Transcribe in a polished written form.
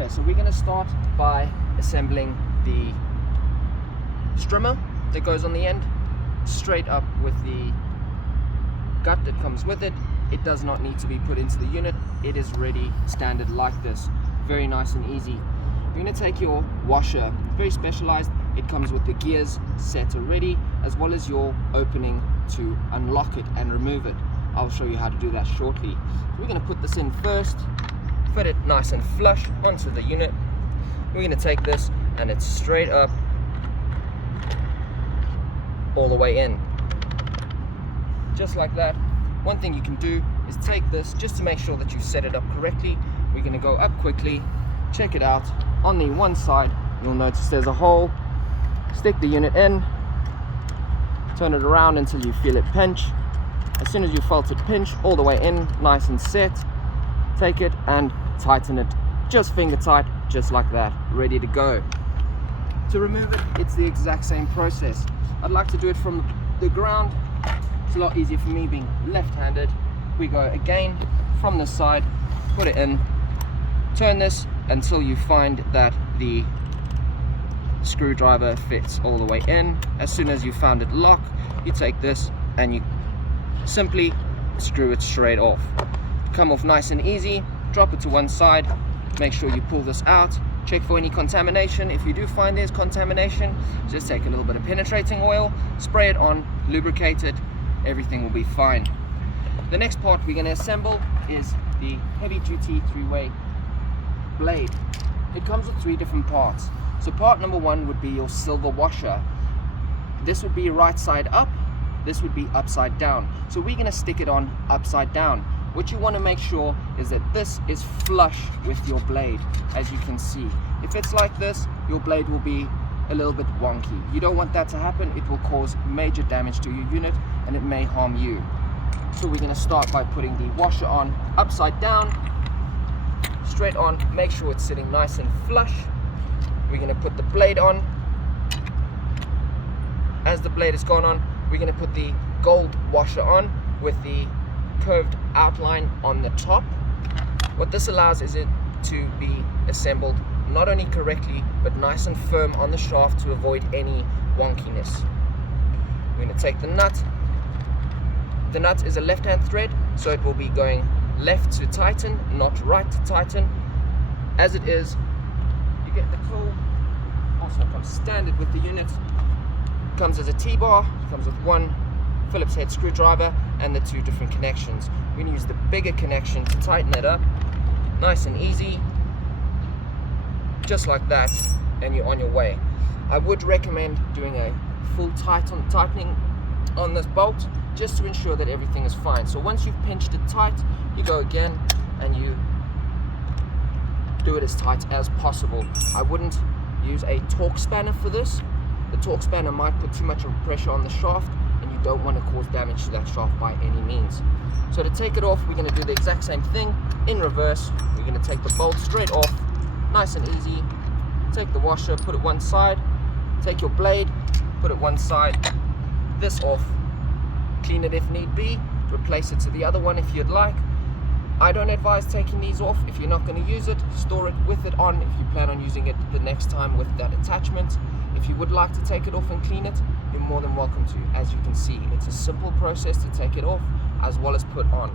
Okay, so we're going to start by assembling the strimmer that goes on the end, straight up with the gut that comes with it. It does not need to be put into the unit. It is ready standard like this. Very nice and easy. You're going to take your washer, very specialized. It comes with the gears set already, as well as your opening to unlock it and remove it. I'll show you how to do that shortly. So we're going to put this in first, fit it nice and flush onto the unit. We're going to take this and it's straight up all the way in, just like that. One thing you can do is take this just to make sure that you set it up correctly. We're going to go up quickly, check it out. On the one side you'll notice there's a hole. Stick the unit in, turn it around until you feel it pinch. As soon as you felt it pinch all the way in, nice and set, take it and tighten it just finger tight, just like that, ready to go. To remove it, it's the exact same process. I'd like to do it from the ground. It's a lot easier for me being left-handed. We go again from the side, put it in, turn this until you find that the screwdriver fits all the way in. As soon as you found it lock, you take this and you simply screw it straight off. Come off nice and easy. Drop it to one side, make sure you pull this out, check for any contamination. If you do find there's contamination, just take a little bit of penetrating oil, spray it on, lubricate it, everything will be fine. The next part we're going to assemble is the heavy duty 3-way blade. It comes with 3 different parts. So part number 1 would be your silver washer. This would be right side up, this would be upside down. So we're going to stick it on upside down. What you want to make sure is that this is flush with your blade, as you can see. If it's like this, your blade will be a little bit wonky. You don't want that to happen. It will cause major damage to your unit and it may harm you. So we're going to start by putting the washer on upside down, straight on. Make sure it's sitting nice and flush. We're going to put the blade on. As the blade has gone on, we're going to put the gold washer on with the curved outline on the top. What this allows is it to be assembled not only correctly but nice and firm on the shaft to avoid any wonkiness. We're going to take the nut. The nut is a left-hand thread, so it will be going left to tighten, not right to tighten. As it is, you get the tool. Also comes standard with the unit. Comes as a T-bar, comes with one Phillips head screwdriver and the 2 different connections. We're going to use the bigger connection to tighten it up. Nice and easy, just like that, and you're on your way. I would recommend doing a full tightening on this bolt just to ensure that everything is fine. So once you've pinched it tight, you go again and you do it as tight as possible. I wouldn't use a torque spanner for this. The torque spanner might put too much pressure on the shaft and you don't want to cause damage to that shaft by any means. So to take it off, we're going to do the exact same thing in reverse. We're going to take the bolt straight off, nice and easy. Take the washer, put it one side, take your blade, put it one side, this off, clean it if need be, replace it to the other one if you'd like. I don't advise taking these off. If you're not going to use it, store it with it on if you plan on using it the next time with that attachment. If you would like to take it off and clean it, you're more than welcome to. As you can see, it's a simple process to take it off as well as put on.